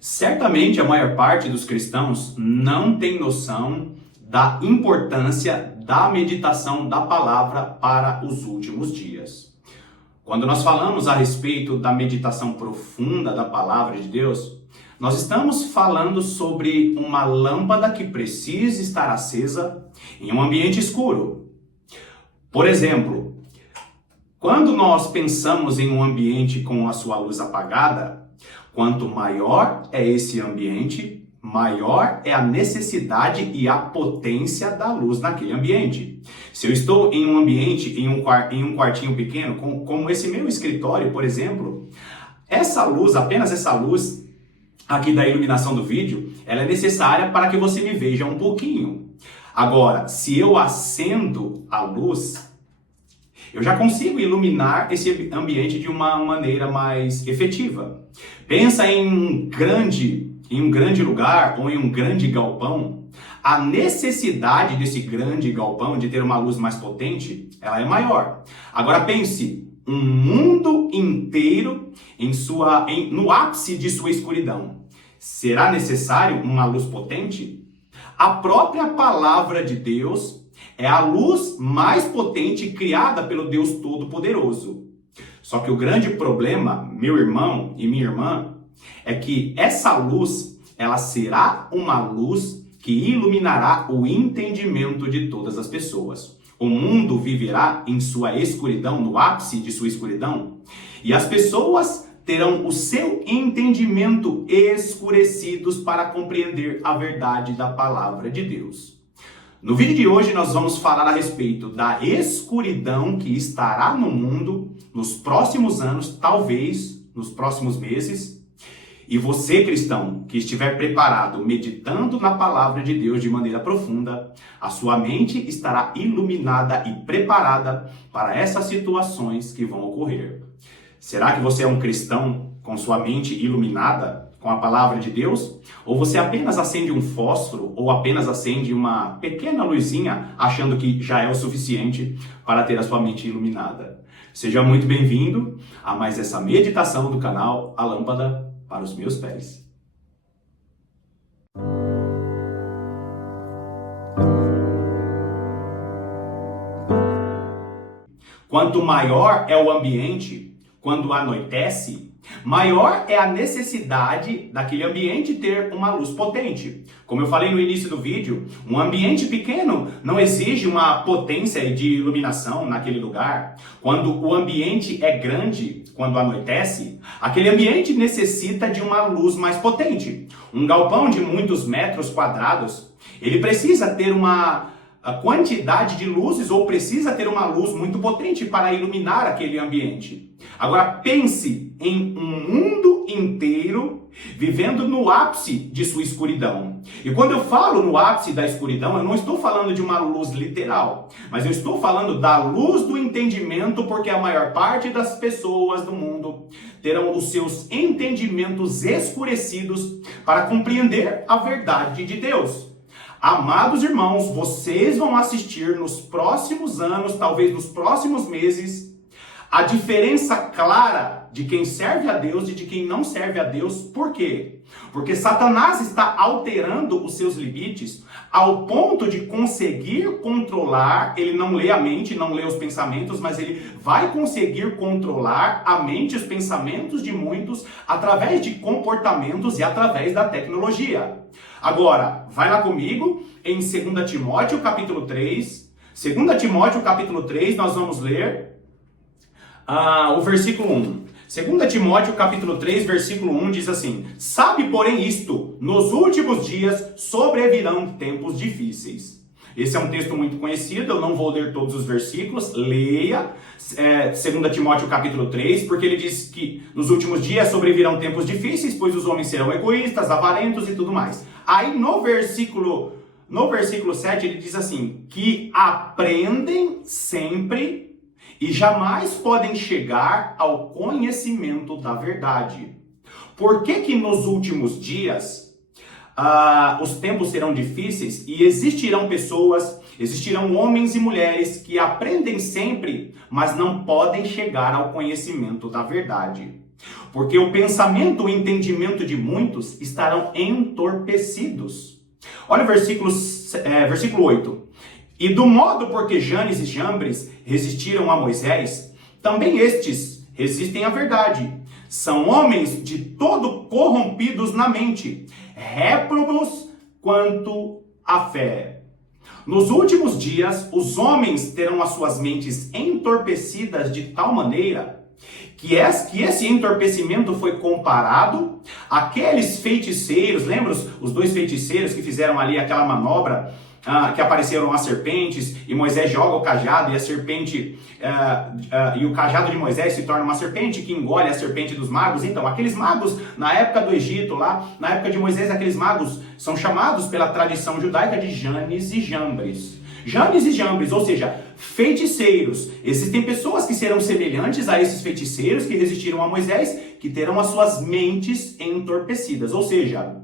Certamente a maior parte dos cristãos não tem noção da importância da meditação da palavra para os últimos dias. Quando nós falamos a respeito da meditação profunda da palavra de Deus, nós estamos falando sobre uma lâmpada que precisa estar acesa em um ambiente escuro. Por exemplo, quando nós pensamos em um ambiente com a sua luz apagada, quanto maior é esse ambiente, maior é a necessidade e a potência da luz naquele ambiente. Se eu estou em um ambiente, em um quartinho pequeno, como esse meu escritório, por exemplo, essa luz, apenas essa luz aqui da iluminação do vídeo, ela é necessária para que você me veja um pouquinho. Agora, se eu acendo a luz, eu já consigo iluminar esse ambiente de uma maneira mais efetiva. Pensa em um grande lugar ou em um grande galpão. A necessidade desse grande galpão de ter uma luz mais potente, ela é maior. Agora pense, um mundo inteiro no ápice de sua escuridão. Será necessário uma luz potente? A própria palavra de Deus é a luz mais potente criada pelo Deus Todo-Poderoso. Só que o grande problema, meu irmão e minha irmã, é que essa luz, ela será uma luz que iluminará o entendimento de todas as pessoas. O mundo viverá em sua escuridão, no ápice de sua escuridão, e as pessoas terão o seu entendimento escurecidos para compreender a verdade da palavra de Deus. No vídeo de hoje nós vamos falar a respeito da escuridão que estará no mundo nos próximos anos, talvez nos próximos meses. E você, cristão, que estiver preparado, meditando na palavra de Deus de maneira profunda, a sua mente estará iluminada e preparada para essas situações que vão ocorrer. Será que você é um cristão com sua mente iluminada com a palavra de Deus? Ou você apenas acende um fósforo ou apenas acende uma pequena luzinha achando que já é o suficiente para ter a sua mente iluminada? Seja muito bem-vindo a mais essa meditação do canal A Lâmpada para os Meus Pés. Quanto maior é o ambiente, quando anoitece, maior é a necessidade daquele ambiente ter uma luz potente. Como eu falei no início do vídeo, um ambiente pequeno não exige uma potência de iluminação naquele lugar. Quando o ambiente é grande, quando anoitece, aquele ambiente necessita de uma luz mais potente. Um galpão de muitos metros quadrados, ele precisa ter uma quantidade de luzes ou precisa ter uma luz muito potente para iluminar aquele ambiente. Agora pense em um mundo inteiro vivendo no ápice de sua escuridão. E quando eu falo no ápice da escuridão, eu não estou falando de uma luz literal, mas eu estou falando da luz do entendimento, porque a maior parte das pessoas do mundo terão os seus entendimentos escurecidos para compreender a verdade de Deus. Amados irmãos, vocês vão assistir nos próximos anos, talvez nos próximos meses, a diferença clara de quem serve a Deus e de quem não serve a Deus. Por quê? Porque Satanás está alterando os seus limites ao ponto de conseguir controlar. Ele não lê a mente, não lê os pensamentos, mas ele vai conseguir controlar a mente e os pensamentos de muitos através de comportamentos e através da tecnologia. Agora, vai lá comigo em 2 Timóteo capítulo 3. 2 Timóteo capítulo 3, nós vamos ler o versículo 1. 2 Timóteo capítulo 3, versículo 1 diz assim: Sabe, porém, isto, nos últimos dias sobrevirão tempos difíceis. Esse é um texto muito conhecido, eu não vou ler todos os versículos, leia 2 Timóteo capítulo 3, porque ele diz que nos últimos dias sobrevirão tempos difíceis, pois os homens serão egoístas, avarentos e tudo mais. Aí no versículo 7 ele diz assim, que aprendem sempre e jamais podem chegar ao conhecimento da verdade. Por que nos últimos dias os tempos serão difíceis e existirão homens e mulheres que aprendem sempre, mas não podem chegar ao conhecimento da verdade? porque o pensamento e o entendimento de muitos estarão entorpecidos. Olha o versículo 8. E do modo porque Janes e Jambres resistiram a Moisés, também estes resistem à verdade. São homens de todo corrompidos na mente, réprobos quanto à fé. Nos últimos dias, os homens terão as suas mentes entorpecidas de tal maneira que esse entorpecimento foi comparado àqueles feiticeiros. Lembra os dois feiticeiros que fizeram ali aquela manobra, que apareceram as serpentes, e Moisés joga o cajado, e a serpente, e o cajado de Moisés se torna uma serpente que engole a serpente dos magos. Então, aqueles magos, na época do Egito, lá, na época de Moisés, aqueles magos são chamados pela tradição judaica de Janes e Jambres. Janes e Jambres, ou seja, feiticeiros. Existem pessoas que serão semelhantes a esses feiticeiros que resistiram a Moisés, que terão as suas mentes entorpecidas, ou seja,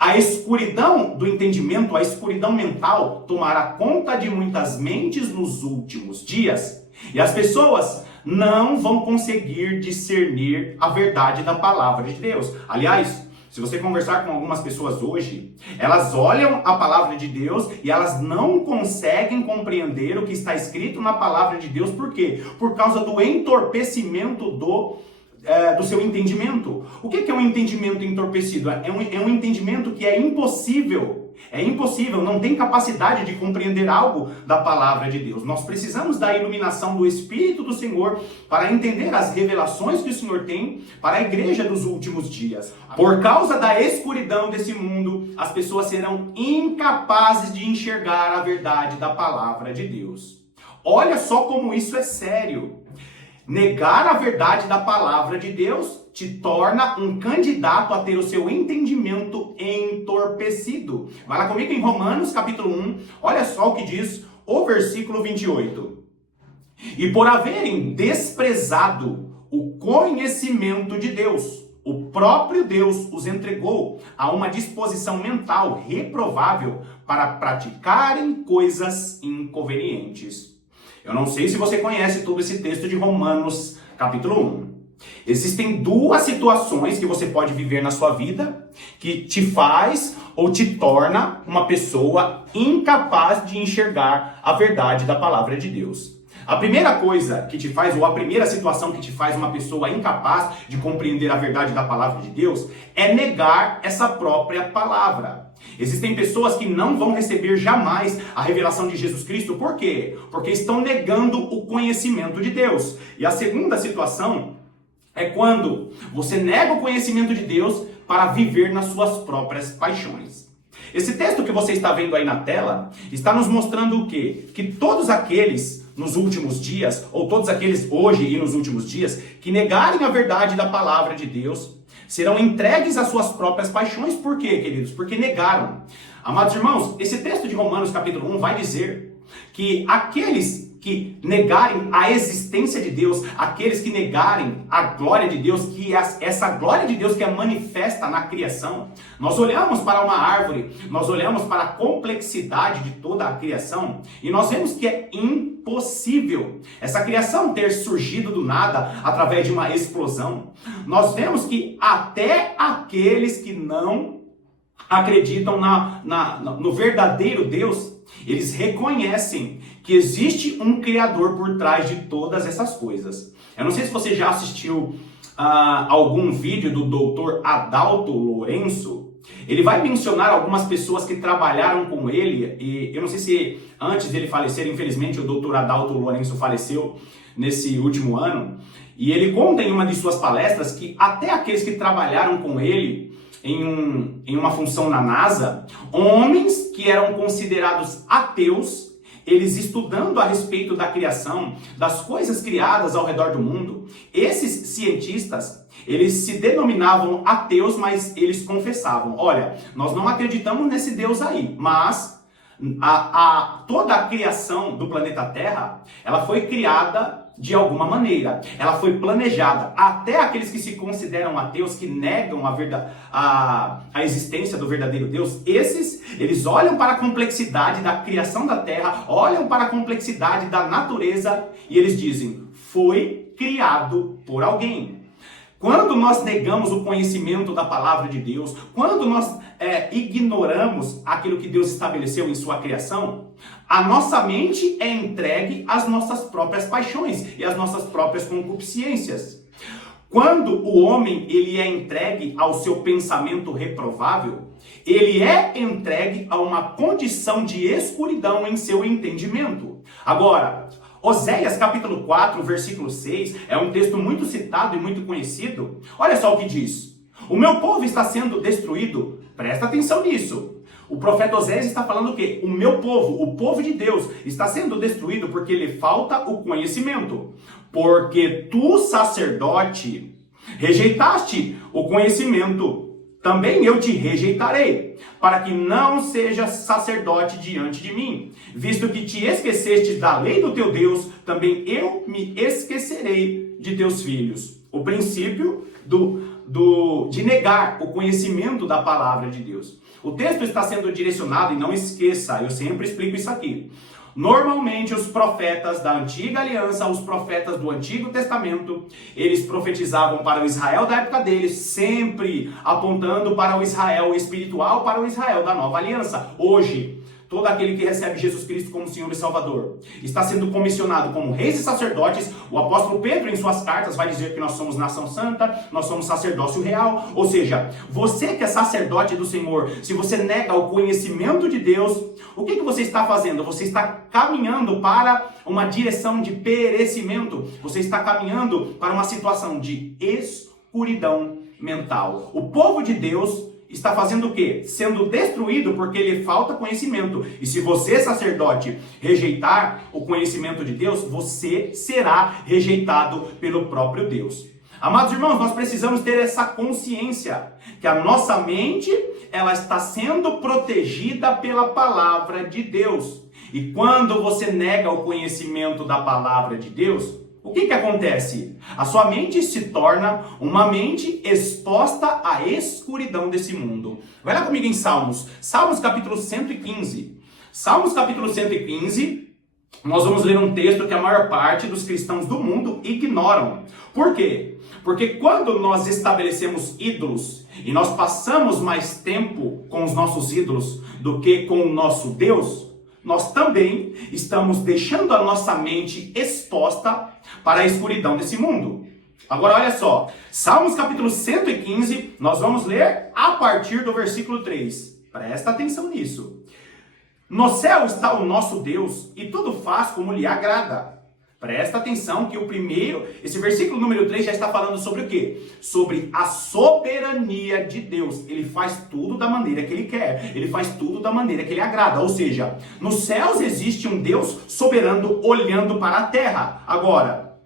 a escuridão do entendimento, a escuridão mental tomará conta de muitas mentes nos últimos dias. E as pessoas não vão conseguir discernir a verdade da palavra de Deus. Aliás, se você conversar com algumas pessoas hoje, elas olham a palavra de Deus e elas não conseguem compreender o que está escrito na palavra de Deus. Por quê? Por causa do entorpecimento do seu entendimento. O que é um entendimento entorpecido? É um entendimento que é impossível, não tem capacidade de compreender algo da palavra de Deus. Nós precisamos da iluminação do Espírito do Senhor para entender as revelações que o Senhor tem para a igreja dos últimos dias. Por causa da escuridão desse mundo, as pessoas serão incapazes de enxergar a verdade da palavra de Deus. Olha só como isso é sério. Negar a verdade da palavra de Deus te torna um candidato a ter o seu entendimento entorpecido. Vai lá comigo em Romanos capítulo 1, olha só o que diz o versículo 28. E por haverem desprezado o conhecimento de Deus, o próprio Deus os entregou a uma disposição mental reprovável para praticarem coisas inconvenientes. Eu não sei se você conhece todo esse texto de Romanos, capítulo 1. Existem duas situações que você pode viver na sua vida que te faz ou te torna uma pessoa incapaz de enxergar a verdade da palavra de Deus. A primeira coisa que te faz, ou a primeira situação que te faz uma pessoa incapaz de compreender a verdade da palavra de Deus, é negar essa própria palavra. Existem pessoas que não vão receber jamais a revelação de Jesus Cristo. Por quê? Porque estão negando o conhecimento de Deus. E a segunda situação é quando você nega o conhecimento de Deus para viver nas suas próprias paixões. Esse texto que você está vendo aí na tela está nos mostrando o quê? Que todos aqueles nos últimos dias, ou todos aqueles hoje e nos últimos dias, que negarem a verdade da palavra de Deus, serão entregues às suas próprias paixões. Por quê, queridos? Porque negaram. Amados irmãos, esse texto de Romanos capítulo 1 vai dizer que aqueles que negarem a existência de Deus, aqueles que negarem a glória de Deus, que essa glória de Deus que é manifesta na criação, nós olhamos para uma árvore, nós olhamos para a complexidade de toda a criação e nós vemos que é impossível essa criação ter surgido do nada através de uma explosão. Nós vemos que até aqueles que não acreditam no verdadeiro Deus, eles reconhecem que existe um Criador por trás de todas essas coisas. Eu não sei se você já assistiu algum vídeo do Dr. Adalto Lourenço. Ele vai mencionar algumas pessoas que trabalharam com ele, e eu não sei se antes dele falecer, infelizmente o Dr. Adalto Lourenço faleceu nesse último ano, e ele conta em uma de suas palestras que até aqueles que trabalharam com ele em uma função na NASA, homens que eram considerados ateus, eles estudando a respeito da criação, das coisas criadas ao redor do mundo, esses cientistas, eles se denominavam ateus, mas eles confessavam: olha, nós não acreditamos nesse Deus aí, mas toda a criação do planeta Terra, ela foi criada de alguma maneira, ela foi planejada. Até aqueles que se consideram ateus, que negam a existência do verdadeiro Deus, eles olham para a complexidade da criação da Terra, olham para a complexidade da natureza e eles dizem: foi criado por alguém. Quando nós negamos o conhecimento da palavra de Deus, quando nós ignoramos aquilo que Deus estabeleceu em sua criação, a nossa mente é entregue às nossas próprias paixões e às nossas próprias concupiscências. Quando o homem ele é entregue ao seu pensamento reprovável, ele é entregue a uma condição de escuridão em seu entendimento. Agora, Oséias capítulo 4, versículo 6, é um texto muito citado e muito conhecido. Olha só o que diz. O meu povo está sendo destruído. Presta atenção nisso. O profeta Oséias está falando o quê? O meu povo, o povo de Deus, está sendo destruído porque lhe falta o conhecimento. Porque tu, sacerdote, rejeitaste o conhecimento, também eu te rejeitarei, para que não sejas sacerdote diante de mim. Visto que te esqueceste da lei do teu Deus, também eu me esquecerei de teus filhos. O princípio de negar o conhecimento da palavra de Deus. O texto está sendo direcionado, e não esqueça, eu sempre explico isso aqui. Normalmente os profetas da antiga aliança, os profetas do Antigo Testamento, eles profetizavam para o Israel da época deles, sempre apontando para o Israel espiritual, para o Israel da nova aliança. Hoje, todo aquele que recebe Jesus Cristo como Senhor e Salvador está sendo comissionado como reis e sacerdotes. O apóstolo Pedro, em suas cartas, vai dizer que nós somos nação santa, nós somos sacerdócio real. Ou seja, você que é sacerdote do Senhor, se você nega o conhecimento de Deus, o que você está fazendo? Você está caminhando para uma direção de perecimento. Você está caminhando para uma situação de escuridão mental. O povo de Deus está fazendo o quê? Sendo destruído porque lhe falta conhecimento. E se você, sacerdote, rejeitar o conhecimento de Deus, você será rejeitado pelo próprio Deus. Amados irmãos, nós precisamos ter essa consciência que a nossa mente, ela está sendo protegida pela palavra de Deus. E quando você nega o conhecimento da palavra de Deus, o que acontece? A sua mente se torna uma mente exposta à escuridão desse mundo. Vai lá comigo em Salmos. Salmos capítulo 115. Salmos capítulo 115, nós vamos ler um texto que a maior parte dos cristãos do mundo ignoram. Por quê? Porque quando nós estabelecemos ídolos e nós passamos mais tempo com os nossos ídolos do que com o nosso Deus, nós também estamos deixando a nossa mente exposta para a escuridão desse mundo. Agora olha só, Salmos capítulo 115, nós vamos ler a partir do versículo 3. Presta atenção nisso. No céu está o nosso Deus e tudo faz como lhe agrada. Presta atenção que esse versículo número 3 já está falando sobre o quê? Sobre a soberania de Deus. Ele faz tudo da maneira que ele quer. Ele faz tudo da maneira que ele agrada. Ou seja, nos céus existe um Deus soberano olhando para a terra. Agora,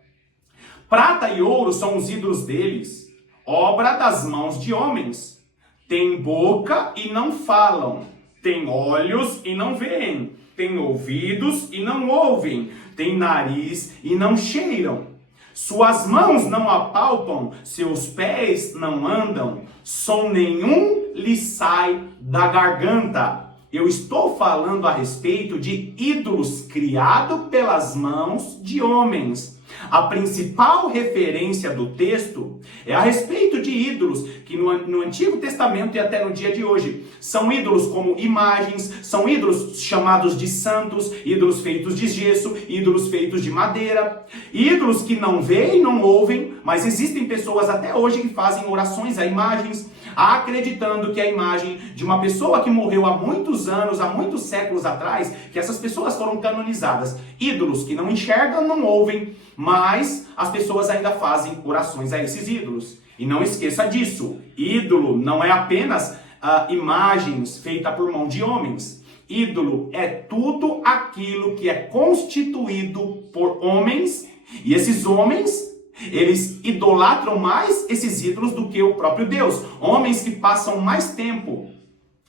prata e ouro são os ídolos deles, obra das mãos de homens. Tem boca e não falam. Tem olhos e não veem. Tem ouvidos e não ouvem. Tem nariz e não cheiram. Suas mãos não apalpam, seus pés não andam. Som nenhum lhe sai da garganta. Eu estou falando a respeito de ídolos criados pelas mãos de homens. A principal referência do texto é a respeito de ídolos que no Antigo Testamento e até no dia de hoje são ídolos como imagens, são ídolos chamados de santos, ídolos feitos de gesso, ídolos feitos de madeira, ídolos que não veem, não ouvem, mas existem pessoas até hoje que fazem orações a imagens, acreditando que a imagem de uma pessoa que morreu há muitos anos, há muitos séculos atrás, que essas pessoas foram canonizadas. Ídolos que não enxergam, não ouvem, mas as pessoas ainda fazem orações a esses ídolos. E não esqueça disso, ídolo não é apenas imagens feitas por mão de homens. Ídolo é tudo aquilo que é constituído por homens, e esses homens, eles idolatram mais esses ídolos do que o próprio Deus. Homens que passam mais tempo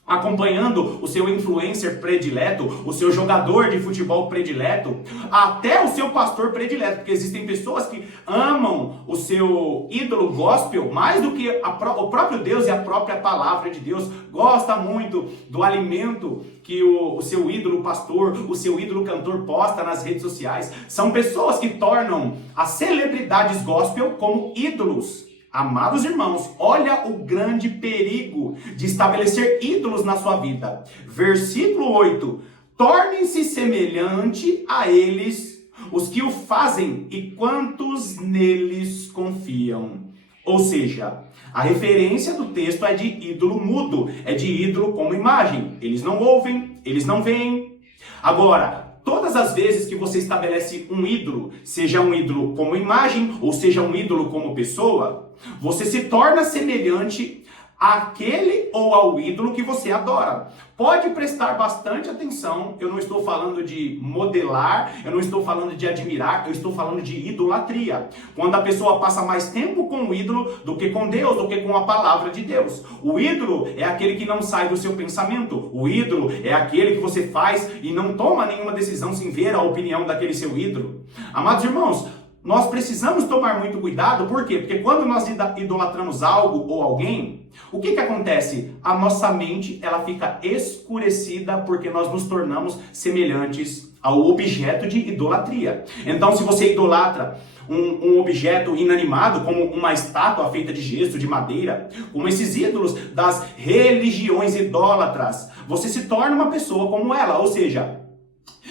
acompanhando o seu influencer predileto, o seu jogador de futebol predileto, até o seu pastor predileto, porque existem pessoas que amam o seu ídolo gospel mais do que o próprio Deus e a própria palavra de Deus. Gosta muito do alimento que o seu ídolo pastor, o seu ídolo cantor posta nas redes sociais. São pessoas que tornam as celebridades gospel como ídolos. Amados irmãos, olha o grande perigo de estabelecer ídolos na sua vida. Versículo 8. Tornem-se semelhante a eles os que o fazem e quantos neles confiam. Ou seja, a referência do texto é de ídolo mudo, é de ídolo como imagem. Eles não ouvem, eles não veem. Agora, todas as vezes que você estabelece um ídolo, seja um ídolo como imagem ou seja um ídolo como pessoa, você se torna semelhante àquele ou ao ídolo que você adora. Pode prestar bastante atenção, eu não estou falando de modelar, eu não estou falando de admirar, eu estou falando de idolatria. Quando a pessoa passa mais tempo com o ídolo do que com Deus, do que com a palavra de Deus. O ídolo é aquele que não sai do seu pensamento. O ídolo é aquele que você faz e não toma nenhuma decisão sem ver a opinião daquele seu ídolo. Amados irmãos, nós precisamos tomar muito cuidado, por quê? Porque quando nós idolatramos algo ou alguém, o que acontece? A nossa mente, ela fica escurecida porque nós nos tornamos semelhantes ao objeto de idolatria. Então, se você idolatra um objeto inanimado, como uma estátua feita de gesso, de madeira, como esses ídolos das religiões idólatras, você se torna uma pessoa como ela, ou seja,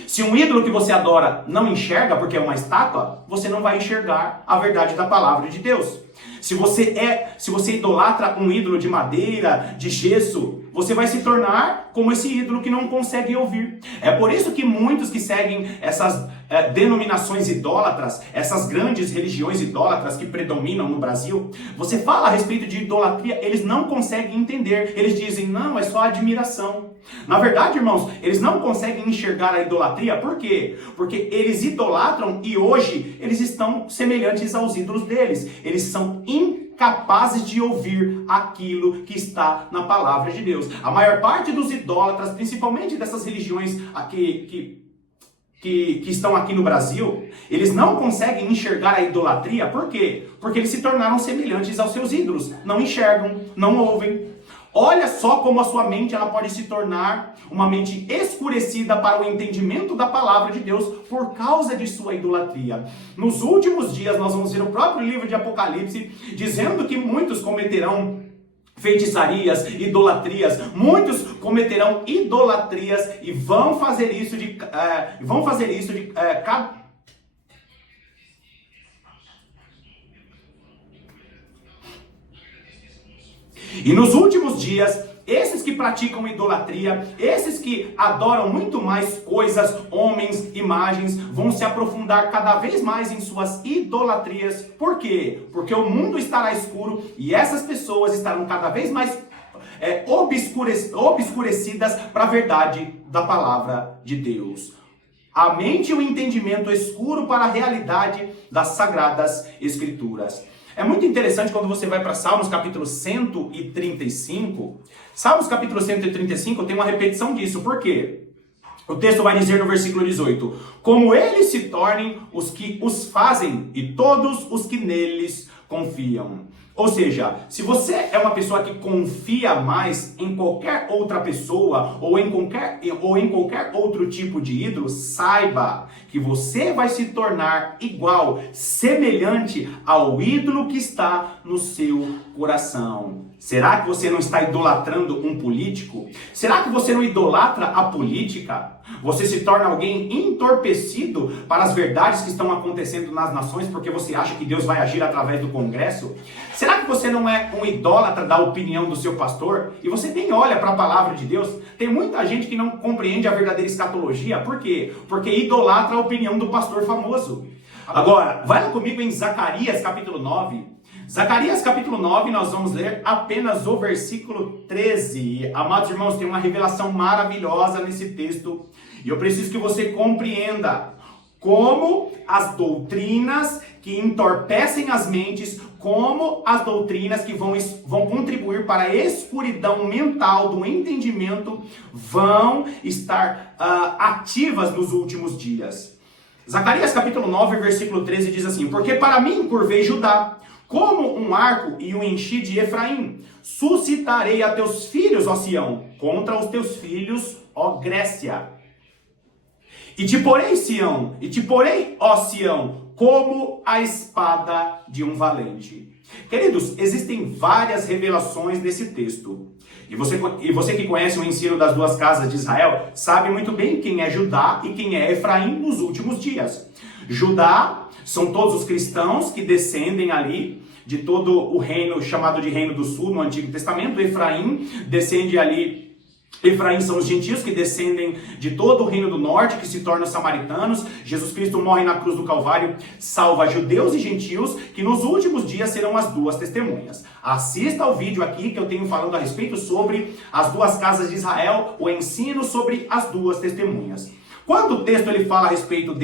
se um ídolo que você adora não enxerga porque é uma estátua, você não vai enxergar a verdade da palavra de Deus. Se você idolatra um ídolo de madeira, de gesso, você vai se tornar como esse ídolo que não consegue ouvir. É por isso que muitos que seguem essas denominações idólatras, essas grandes religiões idólatras que predominam no Brasil, você fala a respeito de idolatria, eles não conseguem entender. Eles dizem, não, é só admiração. Na verdade, irmãos, eles não conseguem enxergar a idolatria. Por quê? Porque eles idolatram e hoje eles estão semelhantes aos ídolos deles. Eles são incapazes de ouvir aquilo que está na palavra de Deus. A maior parte dos idólatras, principalmente dessas religiões aqui que estão aqui no Brasil, eles não conseguem enxergar a idolatria. Por quê? Porque eles se tornaram semelhantes aos seus ídolos. Não enxergam, não ouvem. Olha só como a sua mente ela pode se tornar uma mente escurecida para o entendimento da palavra de Deus por causa de sua idolatria. Nos últimos dias nós vamos ver o próprio livro de Apocalipse dizendo que muitos cometerão feitiçarias, idolatrias, muitos cometerão idolatrias e vão fazer isso de E nos últimos dias, esses que praticam idolatria, esses que adoram muito mais coisas, homens, imagens, vão se aprofundar cada vez mais em suas idolatrias. Por quê? Porque o mundo estará escuro e essas pessoas estarão cada vez mais obscurecidas para a verdade da palavra de Deus. A mente e o entendimento escuro para a realidade das Sagradas Escrituras. É muito interessante quando você vai para Salmos capítulo 135. Salmos capítulo 135 tem uma repetição disso. Por quê? O texto vai dizer no versículo 18: como eles se tornem os que os fazem e todos os que neles confiam. Ou seja, se você é uma pessoa que confia mais em qualquer outra pessoa ou em qualquer outro tipo de ídolo, saiba que você vai se tornar igual, semelhante ao ídolo que está no seu coração. Será que você não está idolatrando um político? Será que você não idolatra a política? Você se torna alguém entorpecido para as verdades que estão acontecendo nas nações porque você acha que Deus vai agir através do Congresso? Será que você não é um idólatra da opinião do seu pastor? E você nem olha para a palavra de Deus? Tem muita gente que não compreende a verdadeira escatologia. Por quê? Porque idolatra a opinião do pastor famoso. Agora, vai lá comigo em Zacarias capítulo 9. Zacarias capítulo 9, nós vamos ler apenas o versículo 13. Amados irmãos, tem uma revelação maravilhosa nesse texto. E eu preciso que você compreenda como as doutrinas que entorpecem as mentes, como as doutrinas que vão contribuir para a escuridão mental do entendimento vão estar ativas nos últimos dias. Zacarias capítulo 9, versículo 13 diz assim: porque para mim curvei Judá, como um arco e o enchi de Efraim. Suscitarei a teus filhos, ó Sião, contra os teus filhos, ó Grécia. E te porei, Sião, ó Sião, como a espada de um valente. Queridos, existem várias revelações nesse texto. E você que conhece o ensino das duas casas de Israel, sabe muito bem quem é Judá e quem é Efraim nos últimos dias. Judá são todos os cristãos que descendem ali de todo o reino chamado de Reino do Sul no Antigo Testamento. Efraim descende ali. Efraim são os gentios que descendem de todo o reino do norte, que se tornam samaritanos. Jesus Cristo morre na cruz do Calvário, salva judeus e gentios, que nos últimos dias serão as duas testemunhas. Assista ao vídeo aqui que eu tenho falando a respeito sobre as duas casas de Israel, o ensino sobre as duas testemunhas. Quando o texto ele fala a respeito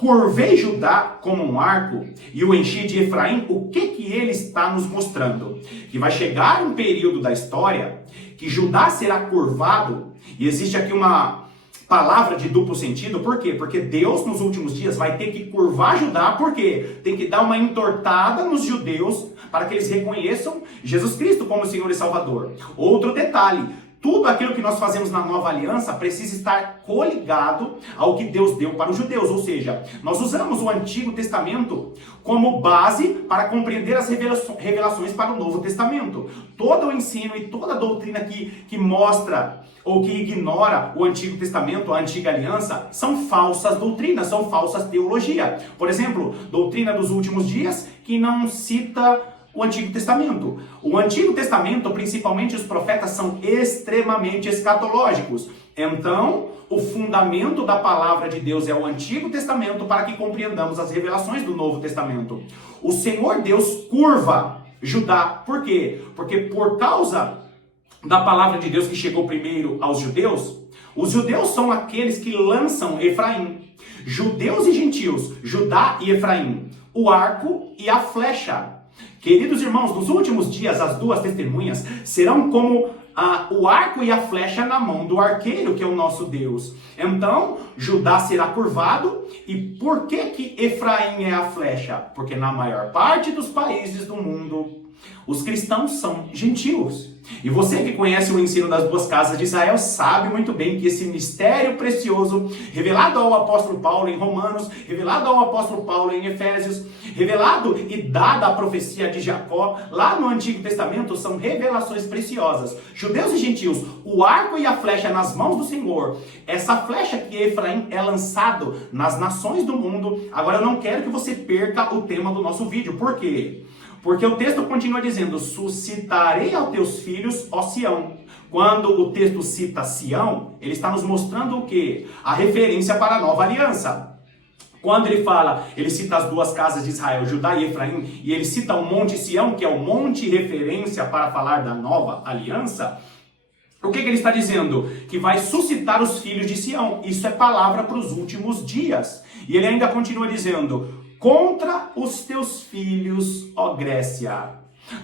curvei Judá como um arco e o enchi de Efraim, o que ele está nos mostrando? Que vai chegar um período da história que Judá será curvado, e existe aqui uma palavra de duplo sentido. Por quê? Porque Deus nos últimos dias vai ter que curvar Judá. Por quê? Tem que dar uma entortada nos judeus para que eles reconheçam Jesus Cristo como Senhor e Salvador. Outro detalhe: tudo aquilo que nós fazemos na nova aliança precisa estar coligado ao que Deus deu para os judeus. Ou seja, nós usamos o Antigo Testamento como base para compreender as revelações para o Novo Testamento. Todo o ensino e toda a doutrina que mostra ou que ignora o Antigo Testamento, a Antiga Aliança, são falsas doutrinas, são falsas teologias. Por exemplo, doutrina dos últimos dias que não cita o Antigo Testamento. O Antigo Testamento, principalmente os profetas, são extremamente escatológicos. Então, o fundamento da palavra de Deus é o Antigo Testamento para que compreendamos as revelações do Novo Testamento. O Senhor Deus curva Judá. Por quê? Porque por causa da palavra de Deus que chegou primeiro aos judeus, os judeus são aqueles que lançam Efraim. Judeus e gentios, Judá e Efraim, o arco e a flecha. Queridos irmãos, nos últimos dias as duas testemunhas serão como o arco e a flecha na mão do arqueiro, que é o nosso Deus. Então, Judá será curvado. E por que Efraim é a flecha? Porque na maior parte dos países do mundo, os cristãos são gentios. E você que conhece o ensino das duas casas de Israel sabe muito bem que esse mistério precioso, revelado ao apóstolo Paulo em Romanos, revelado ao apóstolo Paulo em Efésios, revelado e dada a profecia de Jacó lá no Antigo Testamento, são revelações preciosas. Judeus e gentios, o arco e a flecha nas mãos do Senhor. Essa flecha que Efraim é lançado nas nações do mundo. Agora eu não quero que você perca o tema do nosso vídeo. Por quê? Porque o texto continua dizendo: suscitarei aos teus filhos, ó Sião. Quando o texto cita Sião, ele está nos mostrando o quê? A referência para a nova aliança. Quando ele fala, ele cita as duas casas de Israel, Judá e Efraim, e ele cita o Monte Sião, que é o monte referência para falar da nova aliança, o que ele está dizendo? Que vai suscitar os filhos de Sião. Isso é palavra para os últimos dias. E ele ainda continua dizendo: contra os teus filhos, ó Grécia.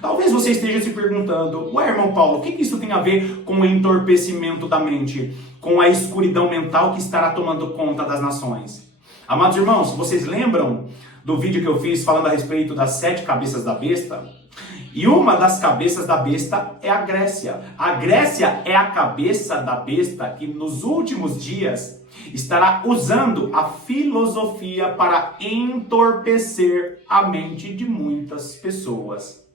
Talvez você esteja se perguntando: ué, irmão Paulo, o que isso tem a ver com o entorpecimento da mente? Com a escuridão mental que estará tomando conta das nações? Amados irmãos, vocês lembram do vídeo que eu fiz falando a respeito das 7 cabeças da besta? E uma das cabeças da besta é a Grécia. A Grécia é a cabeça da besta que nos últimos dias estará usando a filosofia para entorpecer a mente de muitas pessoas.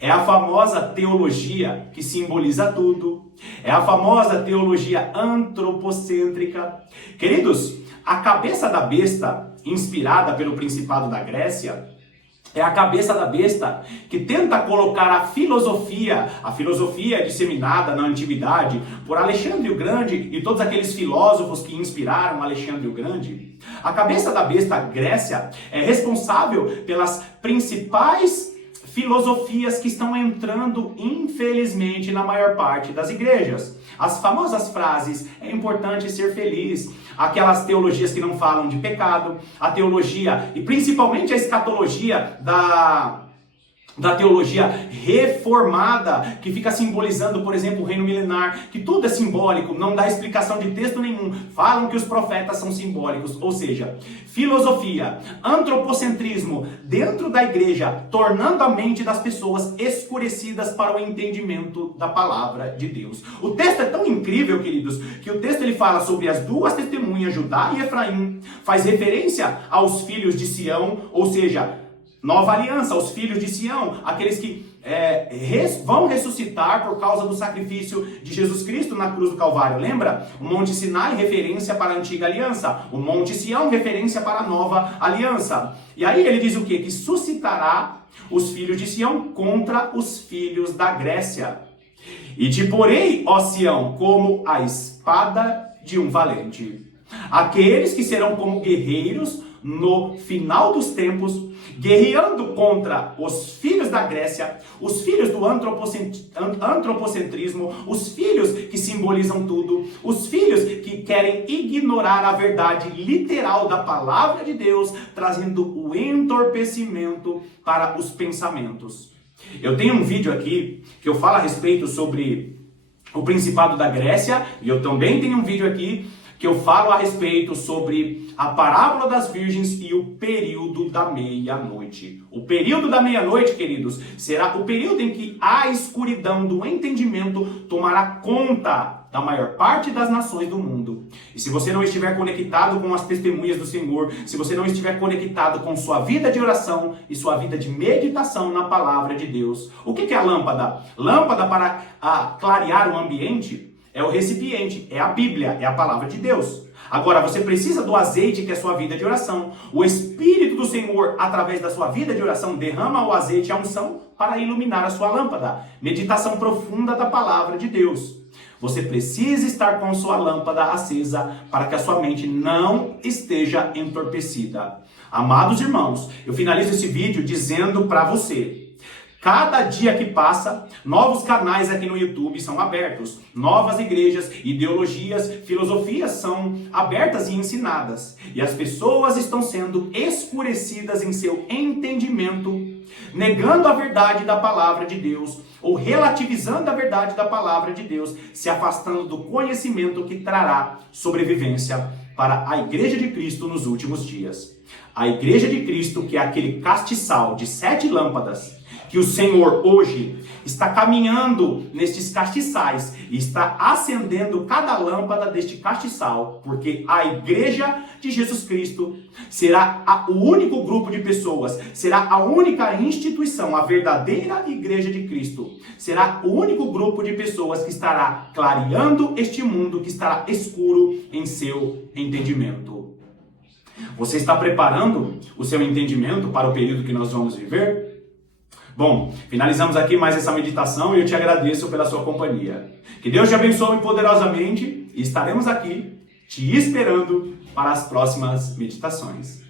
É a famosa teologia que simboliza tudo. É a famosa teologia antropocêntrica. Queridos, a cabeça da besta, inspirada pelo Principado da Grécia, é a cabeça da besta que tenta colocar a filosofia disseminada na antiguidade por Alexandre o Grande e todos aqueles filósofos que inspiraram Alexandre o Grande. A cabeça da besta, Grécia, é responsável pelas principais filosofias que estão entrando, infelizmente, na maior parte das igrejas. As famosas frases: é importante ser feliz. Aquelas teologias que não falam de pecado. A teologia, e principalmente a escatologia da teologia reformada, que fica simbolizando, por exemplo, o reino milenar, que tudo é simbólico, não dá explicação de texto nenhum, falam que os profetas são simbólicos, ou seja, filosofia, antropocentrismo dentro da igreja, tornando a mente das pessoas escurecidas para o entendimento da palavra de Deus. O texto é tão incrível, queridos, que o texto ele fala sobre as duas testemunhas, Judá e Efraim, faz referência aos filhos de Sião, ou seja, nova aliança, os filhos de Sião, aqueles que vão ressuscitar por causa do sacrifício de Jesus Cristo na cruz do Calvário. Lembra? O Monte Sinai, referência para a antiga aliança. O Monte Sião, referência para a nova aliança. E aí ele diz o quê? Que suscitará os filhos de Sião contra os filhos da Grécia. E te porei, ó Sião, como a espada de um valente. Aqueles que serão como guerreiros no final dos tempos, guerreando contra os filhos da Grécia, os filhos do antropocentrismo, os filhos que simbolizam tudo, os filhos que querem ignorar a verdade literal da palavra de Deus, trazendo o entorpecimento para os pensamentos. Eu tenho um vídeo aqui que eu falo a respeito sobre o Principado da Grécia, e eu também tenho um vídeo aqui que eu falo a respeito sobre a parábola das virgens e o período da meia-noite. O período da meia-noite, queridos, será o período em que a escuridão do entendimento tomará conta da maior parte das nações do mundo. E se você não estiver conectado com as testemunhas do Senhor, se você não estiver conectado com sua vida de oração e sua vida de meditação na palavra de Deus, o que é a lâmpada? Lâmpada para clarear o ambiente é o recipiente, é a Bíblia, é a palavra de Deus. Agora, você precisa do azeite, que é a sua vida de oração. O Espírito do Senhor, através da sua vida de oração, derrama o azeite e a unção para iluminar a sua lâmpada. Meditação profunda da palavra de Deus. Você precisa estar com sua lâmpada acesa para que a sua mente não esteja entorpecida. Amados irmãos, eu finalizo esse vídeo dizendo para você: cada dia que passa, novos canais aqui no YouTube são abertos. Novas igrejas, ideologias, filosofias são abertas e ensinadas. E as pessoas estão sendo escurecidas em seu entendimento, negando a verdade da palavra de Deus, ou relativizando a verdade da palavra de Deus, se afastando do conhecimento que trará sobrevivência para a Igreja de Cristo nos últimos dias. A Igreja de Cristo, que é aquele castiçal de 7 lâmpadas, que o Senhor hoje está caminhando nestes castiçais e está acendendo cada lâmpada deste castiçal, porque a Igreja de Jesus Cristo será o único grupo de pessoas, será a única instituição, a verdadeira Igreja de Cristo, será o único grupo de pessoas que estará clareando este mundo que estará escuro em seu entendimento. Você está preparando o seu entendimento para o período que nós vamos viver? Bom, finalizamos aqui mais essa meditação e eu te agradeço pela sua companhia. Que Deus te abençoe poderosamente e estaremos aqui te esperando para as próximas meditações.